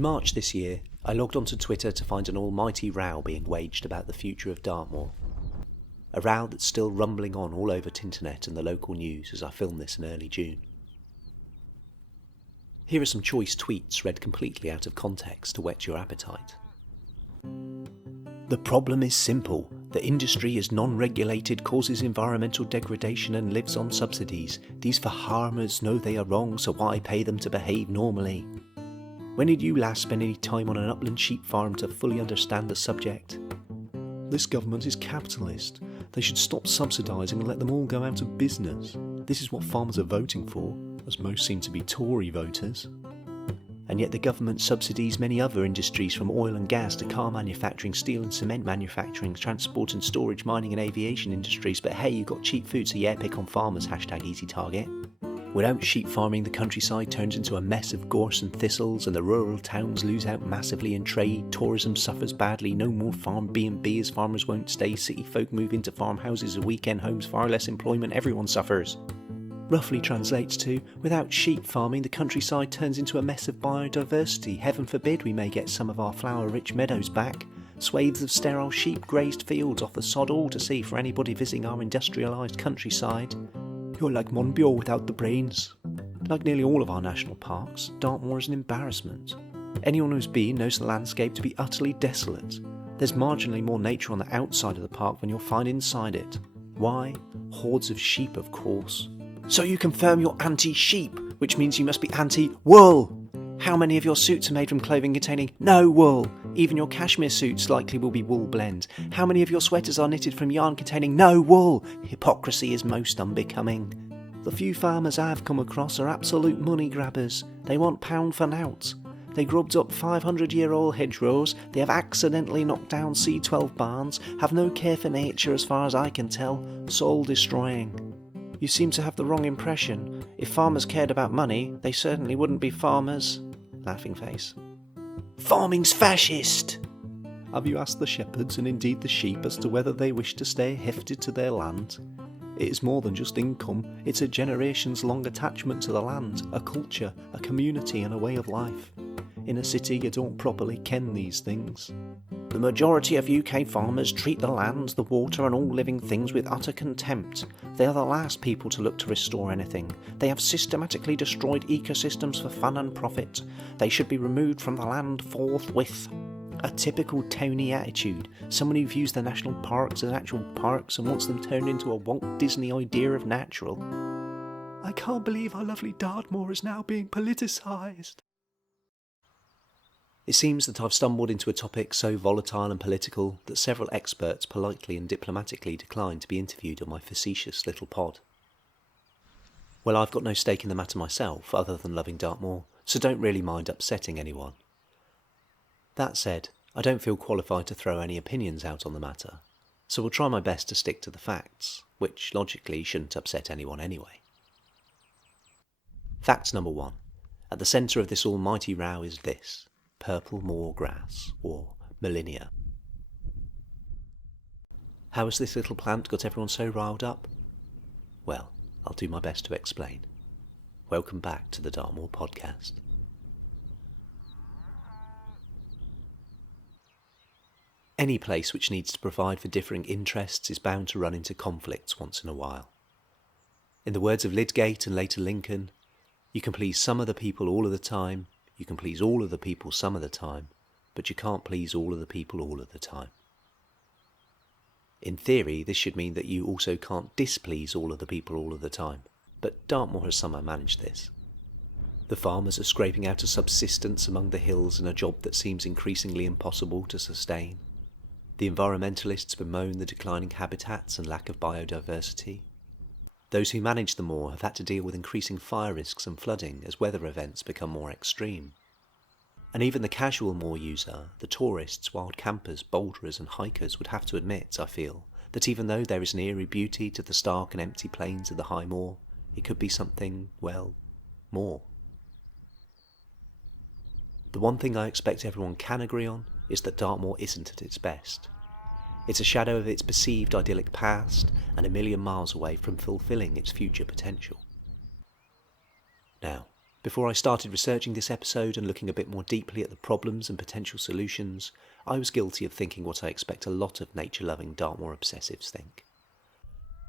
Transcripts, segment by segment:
In March this year, I logged onto Twitter to find an almighty row being waged about the future of Dartmoor. A row that's still rumbling on all over Tinternet and the local news as I film this in early June. Here are some choice tweets read completely out of context to whet your appetite. The problem is simple. The industry is non-regulated, causes environmental degradation and lives on subsidies. These farmers know they are wrong, so why pay them to behave normally? When did you last spend any time on an upland sheep farm to fully understand the subject? This government is capitalist. They should stop subsidising and let them all go out of business. This is what farmers are voting for, as most seem to be Tory voters. And yet the government subsidies many other industries, from oil and gas to car manufacturing, steel and cement manufacturing, transport and storage, mining and aviation industries. But hey, you got cheap food, so yeah, pick on farmers, #easy target. Without sheep farming, the countryside turns into a mess of gorse and thistles, and the rural towns lose out massively in trade. Tourism suffers badly, no more farm B&B as farmers won't stay. City folk move into farmhouses and weekend homes, far less employment, everyone suffers. Roughly translates to, without sheep farming, the countryside turns into a mess of biodiversity. Heaven forbid we may get some of our flower-rich meadows back. Swathes of sterile sheep grazed fields off the sod, all to see for anybody visiting our industrialised countryside. You're like Monbiot without the brains. Like nearly all of our national parks, Dartmoor is an embarrassment. Anyone who's been knows the landscape to be utterly desolate. There's marginally more nature on the outside of the park than you'll find inside it. Why? Hordes of sheep, of course. So you confirm you're anti-sheep, which means you must be anti-wool. How many of your suits are made from clothing containing no wool? Even your cashmere suits likely will be wool blends. How many of your sweaters are knitted from yarn containing no wool? Hypocrisy is most unbecoming. The few farmers I've come across are absolute money grabbers. They want pound for nout. They grubbed up 500-year-old hedgerows, they have accidentally knocked down C12 barns, have no care for nature as far as I can tell, soul destroying. You seem to have the wrong impression. If farmers cared about money, they certainly wouldn't be farmers. Laughing face. Farming's fascist! Have you asked the shepherds and indeed the sheep as to whether they wish to stay hefted to their land? It is more than just income, it's a generations-long attachment to the land, a culture, a community and a way of life. In a city you don't properly ken these things. The majority of UK farmers treat the land, the water and all living things with utter contempt. They are the last people to look to restore anything. They have systematically destroyed ecosystems for fun and profit. They should be removed from the land forthwith. A typical townie attitude, someone who views the national parks as actual parks and wants them turned into a Walt Disney idea of natural. I can't believe our lovely Dartmoor is now being politicised. It seems that I've stumbled into a topic so volatile and political that several experts politely and diplomatically declined to be interviewed on my facetious little pod. Well, I've got no stake in the matter myself, other than loving Dartmoor, so don't really mind upsetting anyone. That said, I don't feel qualified to throw any opinions out on the matter, so will try my best to stick to the facts, which logically shouldn't upset anyone anyway. Fact number 1. At the centre of this almighty row is this: purple moor grass, or millennia. How has this little plant got everyone so riled up? Well, I'll do my best to explain. Welcome back to the Dartmoor podcast. Any place which needs to provide for differing interests is bound to run into conflicts once in a while. In the words of Lydgate and later Lincoln, you can please some of the people all of the time, you can please all of the people some of the time, but you can't please all of the people all of the time. In theory, this should mean that you also can't displease all of the people all of the time, but Dartmoor has somehow managed this. The farmers are scraping out a subsistence among the hills in a job that seems increasingly impossible to sustain. The environmentalists bemoan the declining habitats and lack of biodiversity. Those who manage the moor have had to deal with increasing fire risks and flooding as weather events become more extreme. And even the casual moor user, the tourists, wild campers, boulderers and hikers would have to admit, I feel, that even though there is an eerie beauty to the stark and empty plains of the high moor, it could be something, well, more. The one thing I expect everyone can agree on is that Dartmoor isn't at its best. It's a shadow of its perceived idyllic past and a million miles away from fulfilling its future potential. Now, Before I started researching this episode and looking a bit more deeply at the problems and potential solutions, I was guilty of thinking what I expect a lot of nature-loving Dartmoor obsessives think.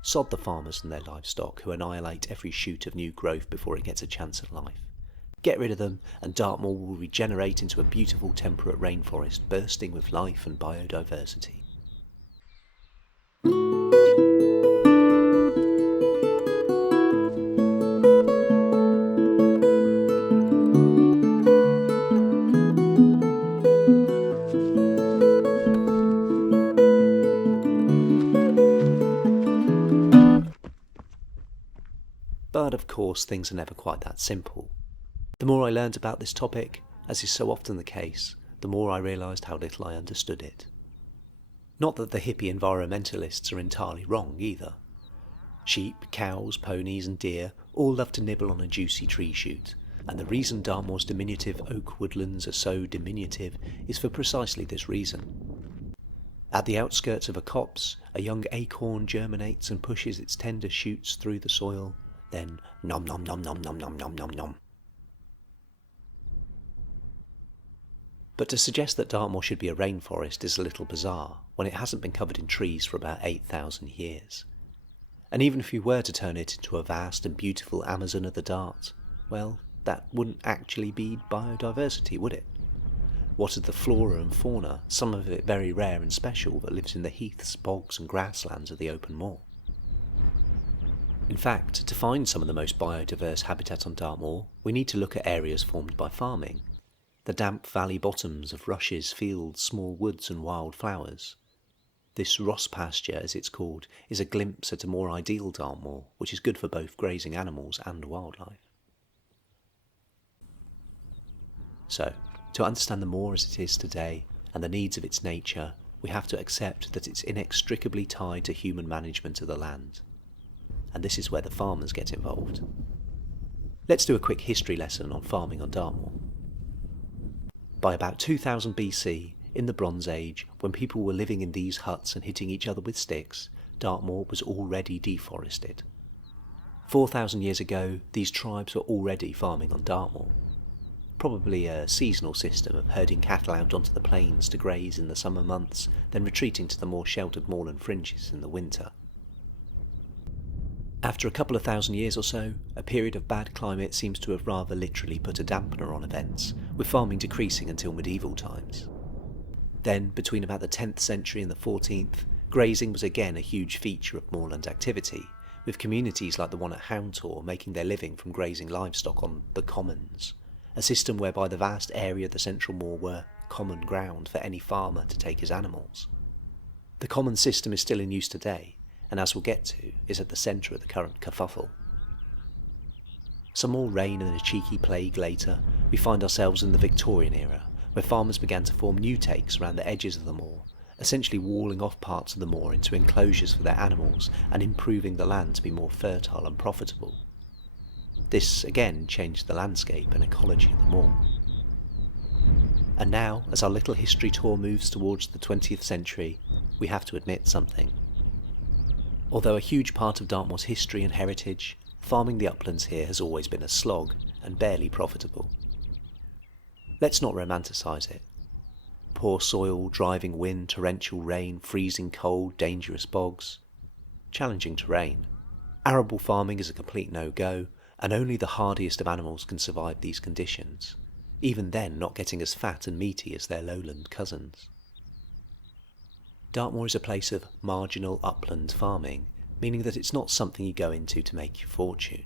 Sod the farmers and their livestock who annihilate every shoot of new growth before it gets a chance at life. Get rid of them and Dartmoor will regenerate into a beautiful temperate rainforest bursting with life and biodiversity. But of course things are never quite that simple. The more I learned about this topic, as is so often the case, the more I realised how little I understood it. Not that the hippie environmentalists are entirely wrong either. Sheep, cows, ponies and deer all love to nibble on a juicy tree shoot, and the reason Dartmoor's diminutive oak woodlands are so diminutive is for precisely this reason. At the outskirts of a copse, a young acorn germinates and pushes its tender shoots through the soil, then nom nom nom nom nom nom nom nom nom. But to suggest that Dartmoor should be a rainforest is a little bizarre when it hasn't been covered in trees for about 8,000 years. And even if you were to turn it into a vast and beautiful Amazon of the Dart, well, that wouldn't actually be biodiversity, would it? What of the flora and fauna, some of it very rare and special, that lives in the heaths, bogs and grasslands of the open moor? In fact, to find some of the most biodiverse habitat on Dartmoor, we need to look at areas formed by farming. The damp valley bottoms of rushes, fields, small woods and wild flowers. This Ross pasture, as it's called, is a glimpse at a more ideal Dartmoor, which is good for both grazing animals and wildlife. So, to understand the moor as it is today, and the needs of its nature, we have to accept that it's inextricably tied to human management of the land. And this is where the farmers get involved. Let's do a quick history lesson on farming on Dartmoor. By about 2000 BC, in the Bronze Age, when people were living in these huts and hitting each other with sticks, Dartmoor was already deforested. 4,000 years ago, these tribes were already farming on Dartmoor. Probably a seasonal system of herding cattle out onto the plains to graze in the summer months, then retreating to the more sheltered moorland fringes in the winter. After a couple of thousand years or so, a period of bad climate seems to have rather literally put a dampener on events, with farming decreasing until medieval times. Then, between about the 10th century and the 14th, grazing was again a huge feature of moorland activity, with communities like the one at Houndtor making their living from grazing livestock on the commons, a system whereby the vast area of the central moor were common ground for any farmer to take his animals. The common system is still in use today, and as we'll get to, is at the centre of the current kerfuffle. Some more rain and a cheeky plague later, we find ourselves in the Victorian era, where farmers began to form new takes around the edges of the moor, essentially walling off parts of the moor into enclosures for their animals and improving the land to be more fertile and profitable. This again changed the landscape and ecology of the moor. And now, as our little history tour moves towards the 20th century, we have to admit something. Although a huge part of Dartmoor's history and heritage, farming the uplands here has always been a slog and barely profitable. Let's not romanticise it. Poor soil, driving wind, torrential rain, freezing cold, dangerous bogs. Challenging terrain. Arable farming is a complete no-go, and only the hardiest of animals can survive these conditions, even then not getting as fat and meaty as their lowland cousins. Dartmoor is a place of marginal upland farming, meaning that it's not something you go into to make your fortune.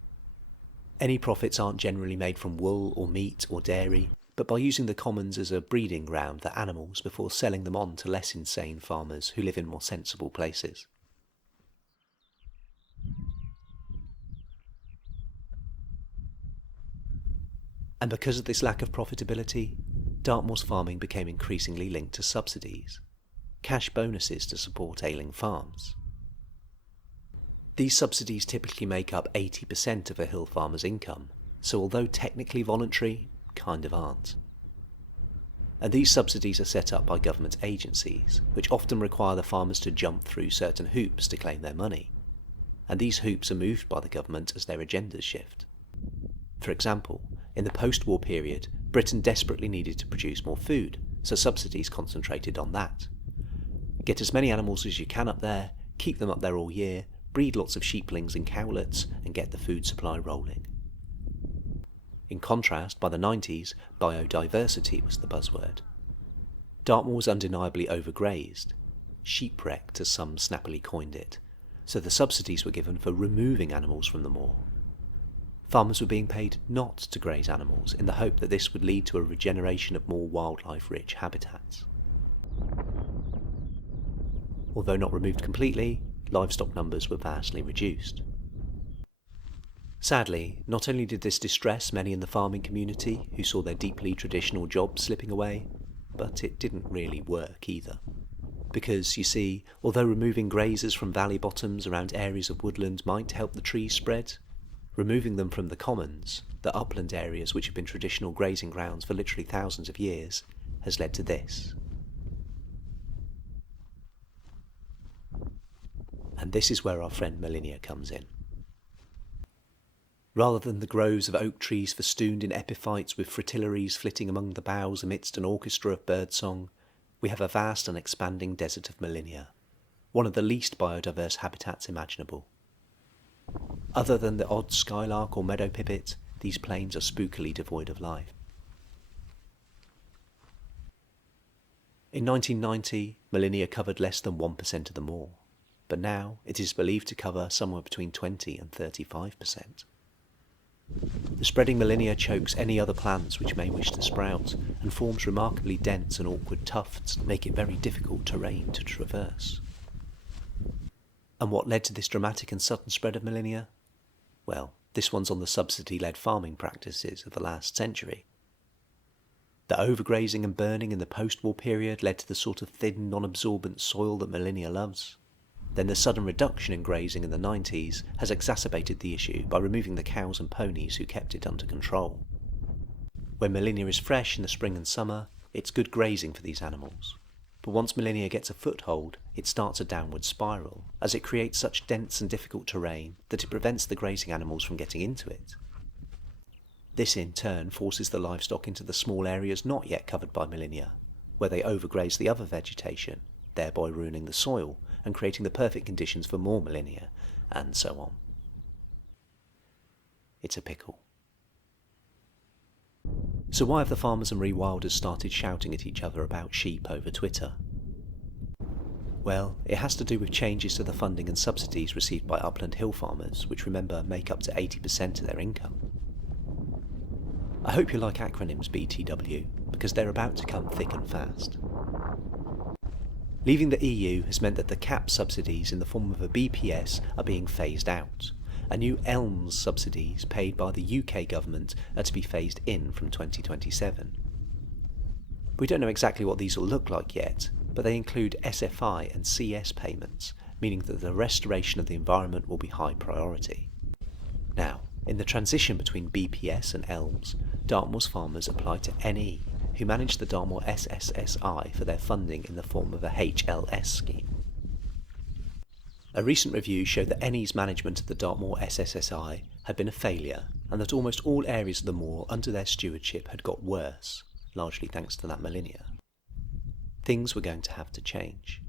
Any profits aren't generally made from wool or meat or dairy, but by using the commons as a breeding ground for animals before selling them on to less insane farmers who live in more sensible places. And because of this lack of profitability, Dartmoor's farming became increasingly linked to subsidies, cash bonuses to support ailing farms. These subsidies typically make up 80% of a hill farmer's income, so although technically voluntary, kind of aren't. And these subsidies are set up by government agencies, which often require the farmers to jump through certain hoops to claim their money. And these hoops are moved by the government as their agendas shift. For example, In the post-war period, Britain desperately needed to produce more food, so subsidies concentrated on that. Get as many animals as you can up there, keep them up there all year, breed lots of sheeplings and cowlets, and get the food supply rolling. In contrast, by the 90s, biodiversity was the buzzword. Dartmoor was undeniably overgrazed, sheep-wrecked as some snappily coined it, so the subsidies were given for removing animals from the moor. Farmers were being paid not to graze animals in the hope that this would lead to a regeneration of more wildlife-rich habitats. Although not removed completely, livestock numbers were vastly reduced. Sadly, not only did this distress many in the farming community who saw their deeply traditional jobs slipping away, but it didn't really work either. Because, you see, although removing grazers from valley bottoms around areas of woodland might help the trees spread, removing them from the commons, the upland areas which have been traditional grazing grounds for literally thousands of years, has led to this. And this is where our friend Molinia comes in. Rather than the groves of oak trees festooned in epiphytes with fritillaries flitting among the boughs amidst an orchestra of birdsong, we have a vast and expanding desert of Molinia, one of the least biodiverse habitats imaginable. Other than the odd skylark or meadow pipit, these plains are spookily devoid of life. In 1990, Molinia covered less than 1% of the moor, but now it is believed to cover somewhere between 20 and 35%. The spreading Molinia chokes any other plants which may wish to sprout, and forms remarkably dense and awkward tufts that make it very difficult terrain to traverse. And what led to this dramatic and sudden spread of Molinia? Well, this one's on the subsidy-led farming practices of the last century. The overgrazing and burning in the post-war period led to the sort of thin, non-absorbent soil that Molinia loves. Then the sudden reduction in grazing in the 90s has exacerbated the issue by removing the cows and ponies who kept it under control. When Molinia is fresh in the spring and summer, it's good grazing for these animals. But once Molinia gets a foothold, it starts a downward spiral, as it creates such dense and difficult terrain that it prevents the grazing animals from getting into it. This in turn forces the livestock into the small areas not yet covered by Molinia, where they overgraze the other vegetation, thereby ruining the soil and creating the perfect conditions for more Molinia, and so on. It's a pickle. So why have the farmers and rewilders started shouting at each other about sheep over Twitter? Well, it has to do with changes to the funding and subsidies received by upland hill farmers, which remember make up to 80% of their income. I hope you like acronyms, BTW, because they're about to come thick and fast. Leaving the EU has meant that the CAP subsidies in the form of a BPS are being phased out, and new ELMS subsidies paid by the UK government are to be phased in from 2027. We don't know exactly what these will look like yet, but they include SFI and CS payments, meaning that the restoration of the environment will be high priority. Now, in the transition between BPS and ELMS, Dartmoor's farmers apply to NE, who manage the Dartmoor SSSI for their funding in the form of a HLS scheme. A recent review showed that NE's management of the Dartmoor SSSI had been a failure, and that almost all areas of the moor under their stewardship had got worse, largely thanks to that Molinia. Things were going to have to change.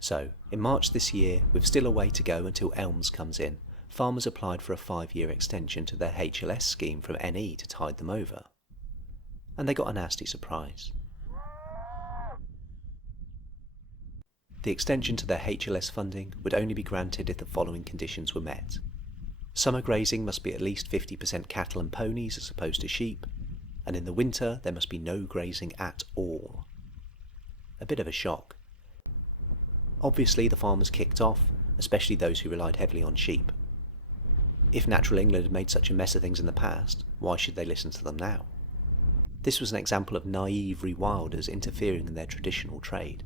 So, in March this year, with still a way to go until ELMS comes in, farmers applied for a 5-year extension to their HLS scheme from NE to tide them over. And they got a nasty surprise. The extension to their HLS funding would only be granted if the following conditions were met. Summer grazing must be at least 50% cattle and ponies as opposed to sheep, and in the winter there must be no grazing at all. A bit of a shock. Obviously the farmers kicked off, especially those who relied heavily on sheep. If Natural England had made such a mess of things in the past, why should they listen to them now? This was an example of naive rewilders interfering in their traditional trade.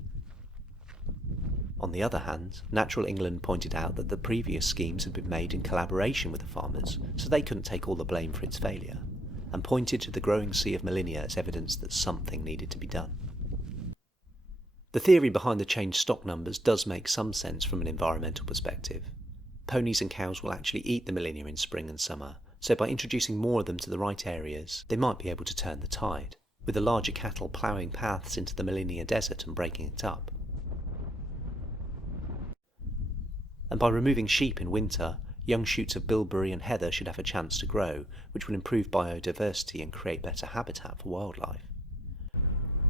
On the other hand, Natural England pointed out that the previous schemes had been made in collaboration with the farmers, so they couldn't take all the blame for its failure, and pointed to the growing sea of Molinia as evidence that something needed to be done. The theory behind the changed stock numbers does make some sense from an environmental perspective. Ponies and cows will actually eat the Molinia in spring and summer, so by introducing more of them to the right areas, they might be able to turn the tide, with the larger cattle ploughing paths into the Millennia Desert and breaking it up. And by removing sheep in winter, young shoots of bilberry and heather should have a chance to grow, which will improve biodiversity and create better habitat for wildlife.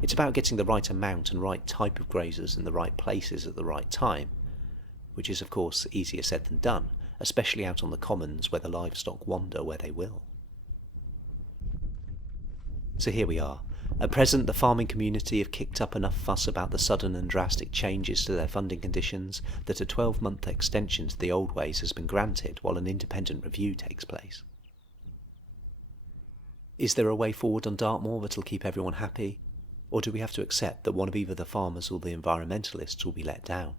It's about getting the right amount and right type of grazers in the right places at the right time, which is of course easier said than done, especially out on the commons where the livestock wander where they will. So here we are. At present, the farming community have kicked up enough fuss about the sudden and drastic changes to their funding conditions that a 12-month extension to the old ways has been granted while an independent review takes place. Is there a way forward on Dartmoor that'll keep everyone happy, or do we have to accept that one of either the farmers or the environmentalists will be let down?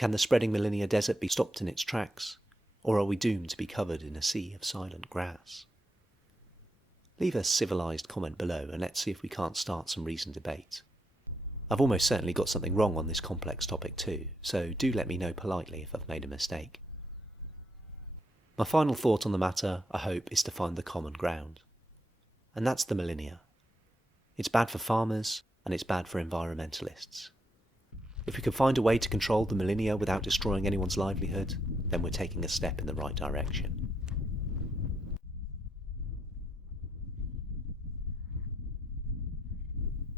Can the spreading Millennia Desert be stopped in its tracks, or are we doomed to be covered in a sea of silent grass? Leave a civilised comment below and let's see if we can't start some reasoned debate. I've almost certainly got something wrong on this complex topic too, so do let me know politely if I've made a mistake. My final thought on the matter, I hope, is to find the common ground. And that's the millennia. It's bad for farmers, and it's bad for environmentalists. If we can find a way to control the millennia without destroying anyone's livelihood, then we're taking a step in the right direction.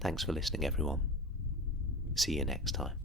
Thanks for listening, everyone. See you next time.